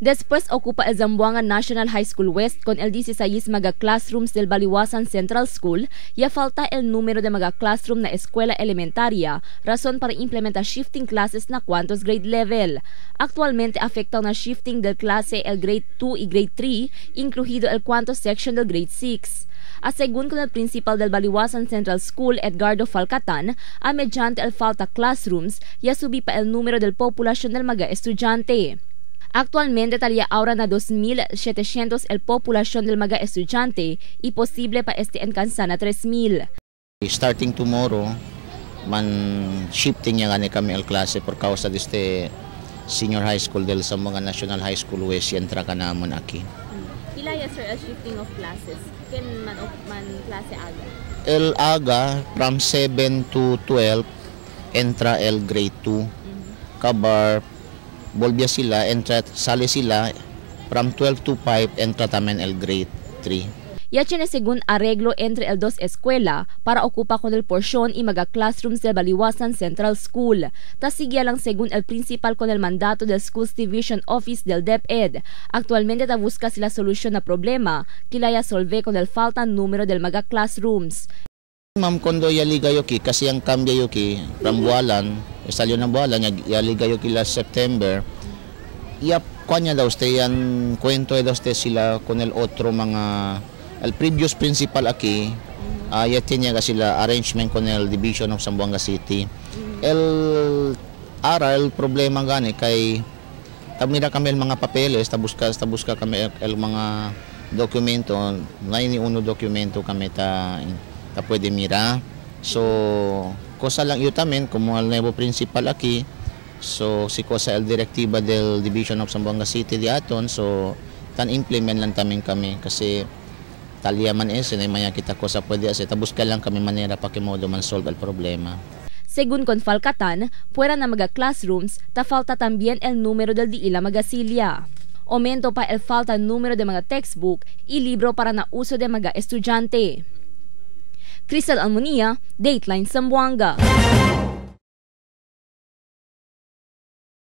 Después ocupa el Zamboanga National High School West con el 16 mga classrooms del Baliwasan Central School y falta el número de mga classroom na eskwela elementaria, razón para implementar shifting classes na cuantos grade level. Actualmente afecta na shifting del clase el grade 2 y grade 3, incluido el cuantos section del grade 6. Según con el principal del Baliwasan Central School, Edgardo Falcatan, mediante el falta classrooms, ya subí pa el número del población del mga estudyante. Actualmente talya ahora na 2,700 el población del mga estudyante y posible pa alcanza na 3,000. Starting tomorrow, man shifting niya gani kami al klase por causa de este senior high school del Zamboanga National High School West entra ka namon aki. Ilaya sir el shifting of classes. Ken man klase aga? El aga from 7 to 12 entra el grade 2. Kabar volvía sila entra sali sila from 12 to 5 entra tamen el grade 3. Ya tiene según arreglo entre el dos escuela para ocupa con el porción y mga classrooms del Baliwasan Central School. Tasigya lang según el principal con el mandato del Schools Division Office del DepEd. Actualmente ta busca sila solusyon na problema, kilaya solve con el falta número del mga classrooms. Ma'am, kondo yaliga yoki kasi ang cambia yoki from Bualan, estalyo ng Bualan, yaliga yoki last September. Yap, kanya daw stay yan, kwento daw stay sila con el otro mga el previous principal aquí, ya tenía sila arrangement con el Division of Zamboanga City. El problema gani kay tamira kami el mga papeles, ta busca kami el mga dokumento, ngayon uno dokumento kami ta pwede mira. So, cosa lang yun tamen, como el nuevo principal aquí, so si cosa el directiva del Division of Zamboanga City di aton, so tan implement lang tamen kami kasi talya man na maya kita ko sa pwede asa busca lang kami manera pa kimodo man solve el problema. Según con Falcatan, fuera na mga classrooms, ta falta también el número del diila magasilya. Aumento pa el falta número de mga textbook y libro para na uso de mga estudyante. Cristal Almonia, Dateline Zamboanga.